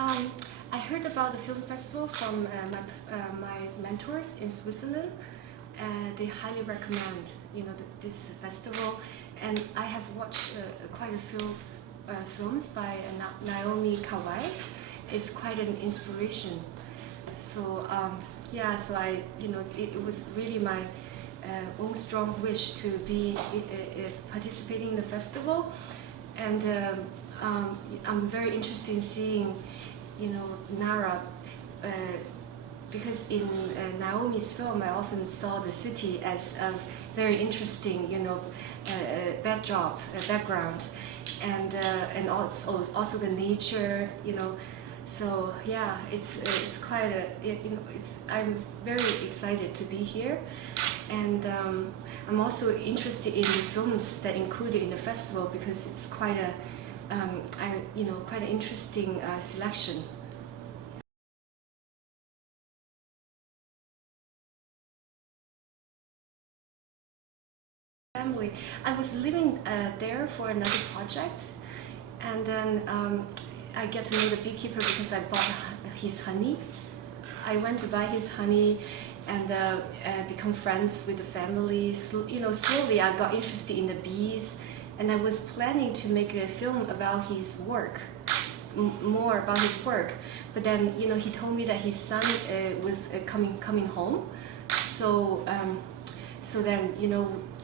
Um, I heard about the film festival from my mentors in Switzerland. They highly recommend, this festival, and I have watched quite a few films by Naomi Kawais. It's quite an inspiration. So so it was really my own strong wish to be participating in the festival, and I'm very interested in seeing, Nara, because in Naomi's film I often saw the city as a very interesting, background, and also the nature, So yeah, it's quite I'm very excited to be here, and I'm also interested in the films that included in the festival because it's quite an interesting selection. Family. I was living there for another project, and then I get to know the beekeeper because I bought his honey. I went to buy his honey and become friends with the family. Slowly I got interested in the bees, and I was planning to make a film about his work, more about his work. But then, he told me that his son was coming home. So then,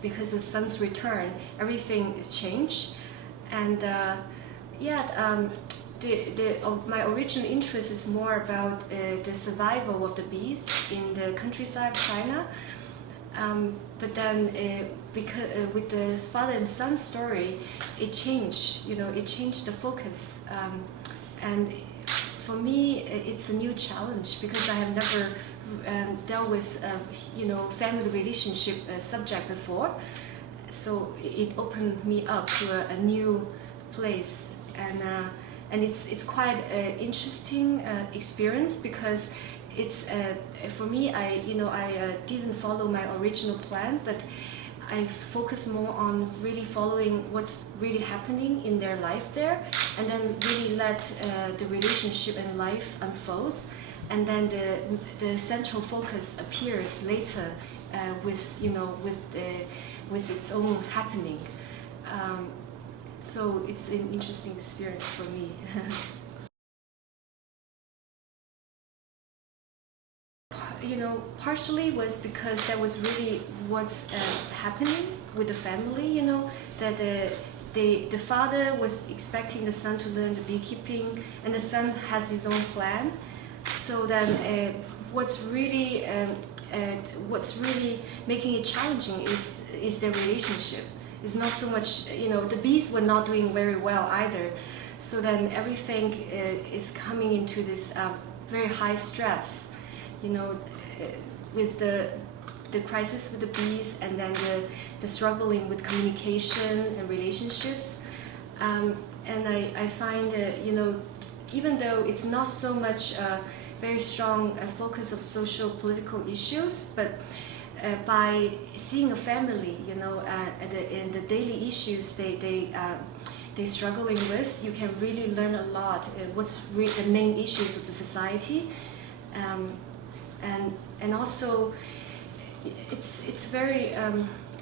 because the son's return, everything is changed, and my original interest is more about the survival of the bees in the countryside of China. But then, because with the father and son story, it changed. It changed the focus. And for me, it's a new challenge because I have never dealt with family relationship subject before. So it opened me up to a new place, and it's quite an interesting experience because it's for me. I didn't follow my original plan, but I focus more on really following what's really happening in their life there, and then really let the relationship and life unfolds, and then the central focus appears later with its own happening. So it's an interesting experience for me. Partially was because that was really what's happening with the family. That the father was expecting the son to learn the beekeeping, and the son has his own plan. So then, what's really making it challenging is their relationship. It's not so much, the bees were not doing very well either. So then everything is coming into this very high stress, with the crisis with the bees, and then the struggling with communication and relationships. And I find that, even though it's not so much a very strong focus of social political issues, but by seeing a family, in the daily issues they're struggling with, you can really learn a lot. What's the main issues of the society, and also it's very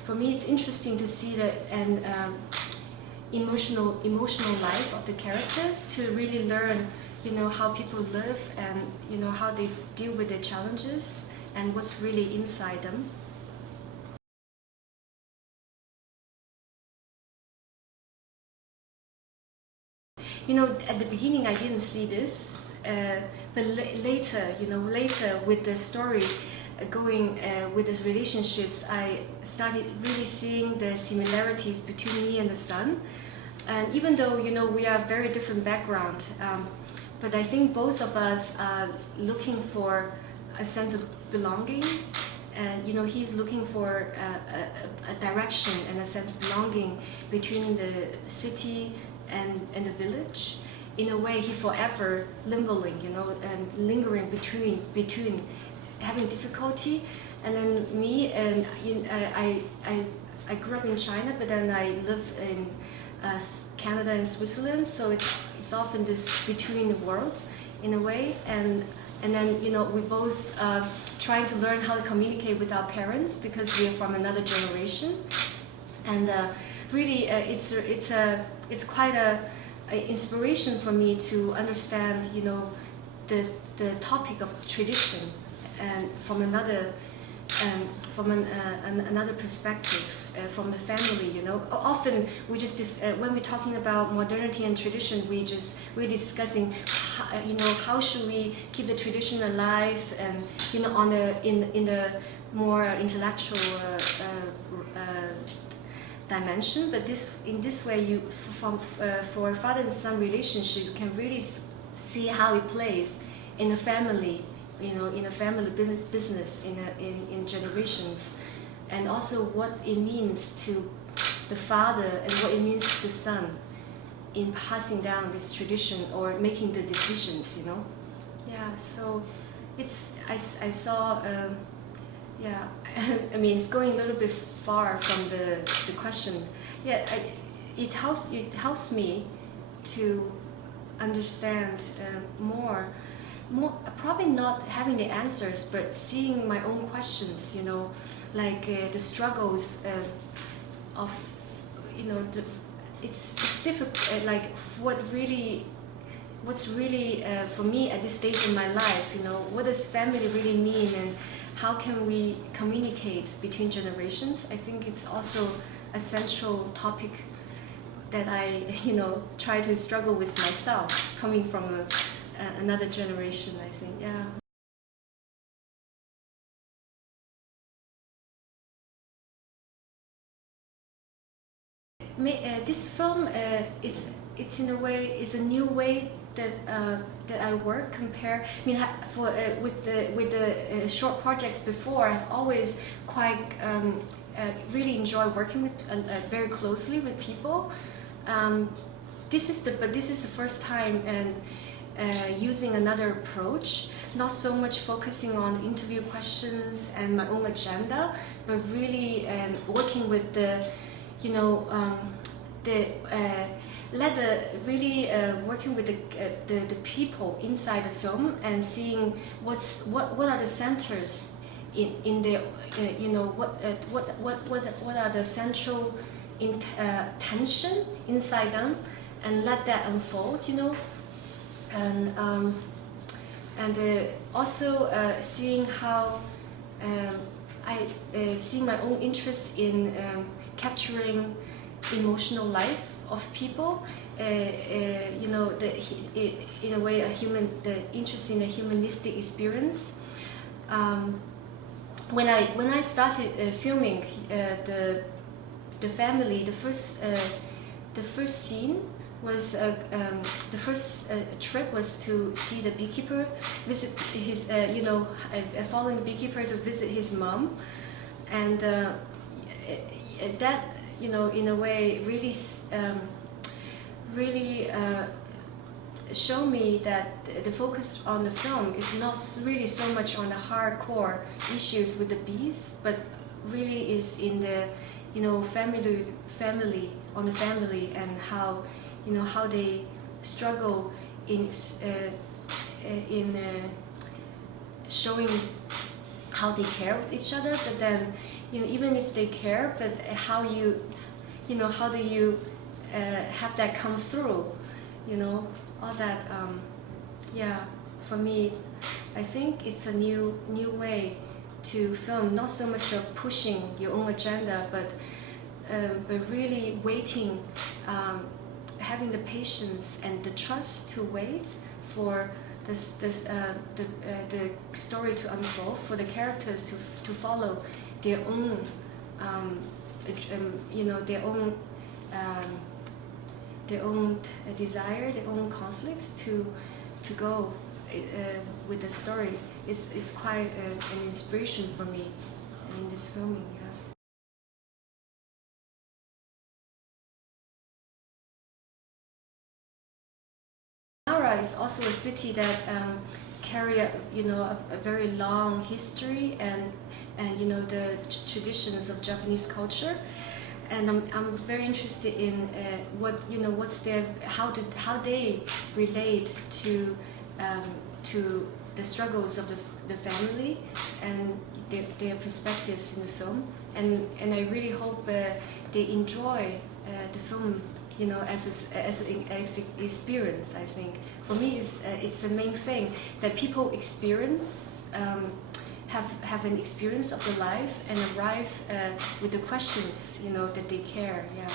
for me it's interesting to see that and emotional life of the characters, to really learn how people live, and how they deal with their challenges and what's really inside them. At the beginning I didn't see this, but later with the story going with these relationships, I started really seeing the similarities between me and the son. And even though we are very different background, but I think both of us are looking for a sense of belonging, and he's looking for a direction and a sense of belonging between the city and the village. In a way, he forever limboing, and lingering between having difficulty. And then me, and I grew up in China, but then I live in Canada and Switzerland, so it's it's often this between the worlds in a way, and then we both trying to learn how to communicate with our parents because we are from another generation, and really it's quite a inspiration for me to understand the topic of tradition and from another another perspective, from the family. Often we just when we're talking about modernity and tradition, we're discussing how should we keep the tradition alive, and in the more intellectual dimension. But in this way, for father and son relationship, you can really see how it plays in a family, in a family business, in generations, and also what it means to the father and what it means to the son in passing down this tradition or making the decisions. Yeah. So I saw. Yeah. I mean, it's going a little bit far from the question. Yeah. It helps me to understand more, probably not having the answers, but seeing my own questions, like the struggles of, it's difficult, like what's really for me at this stage in my life, what does family really mean, and how can we communicate between generations? I think it's also a central topic that I, try to struggle with myself, coming from another generation, I think, yeah. This film, it's in a way, is a new way that I work. Compare, I mean, with the short projects before, I've always quite really enjoyed working with very closely with people. This is the first time and using another approach, not so much focusing on interview questions and my own agenda, but really working with working with the people inside the film and seeing what are the centers in their what are the central tension inside them, and let that unfold, and also seeing how I see my own interest in capturing emotional life of people, in a way, the interest in a humanistic experience. When I started filming the family, the first scene was the first trip was to see the beekeeper, visit his, following the beekeeper to visit his mom, and that, in a way, really show me that the focus on the film is not really so much on the hardcore issues with the bees, but really is in the, family, on the family, and how, how they struggle in showing how they care with each other, but then, even if they care, but how how do you have that come through, all that. Yeah, for me, I think it's a new way to film, not so much of pushing your own agenda, but really waiting, having the patience and the trust to wait for the story to unfold, for the characters to follow their own, their own desire, their own conflicts to go with the story. It's quite an inspiration for me in this filming. Yeah. Nara is also a city that carry a very long history and the traditions of Japanese culture, and I'm very interested in how they relate to the struggles of the family and their perspectives in the film, and I really hope they enjoy the film, as an experience. I think for me it's the main thing that people experience, have an experience of the life and arrive with the questions, that they care. Yeah.